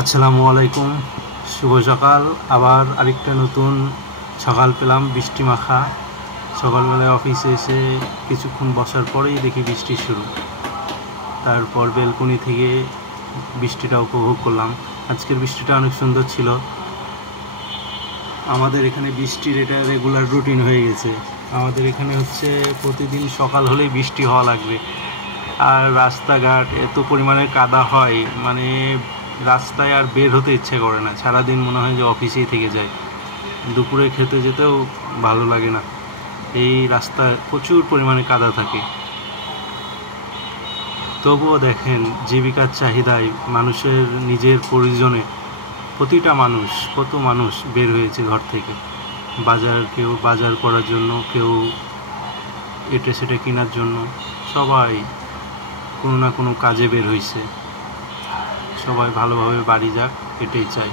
আসসালামু আলাইকুম, শুভ সকাল। আবার আরেকটা নতুন সকাল পেলাম, বৃষ্টি মাখা। সকালবেলায় অফিসে এসে কিছুক্ষণ বসার পরেই দেখি বৃষ্টি শুরু। তারপর বেলকনি থেকে বৃষ্টিটা উপভোগ করলাম। আজকের বৃষ্টিটা অনেক সুন্দর ছিল। আমাদের এখানে বৃষ্টির এটা রেগুলার রুটিন হয়ে গেছে। আমাদের এখানে হচ্ছে প্রতিদিন সকাল হলেই বৃষ্টি হওয়া লাগবে। আর রাস্তাঘাট এত পরিমাণে কাদা হয়, মানে রাস্তায় আর বের হতে ইচ্ছে করে না। সারাদিন মনে হয় যে অফিসেই থেকে যায়। দুপুরে খেতে যেতেও ভালো লাগে না, এই রাস্তায় প্রচুর পরিমাণে কাদা থাকে। তবুও দেখেন, জীবিকার চাহিদায় মানুষের নিজের প্রয়োজনে প্রতিটা মানুষ, কত মানুষ বের হয়েছে ঘর থেকে। কেউ বাজার করার জন্য, কেউ এটে সেটে কেনার জন্য, সবাই কোনো না কোনো কাজে বের হয়েছে। সবাই ভালোভাবে বাড়ি যাক, এটাই চাই।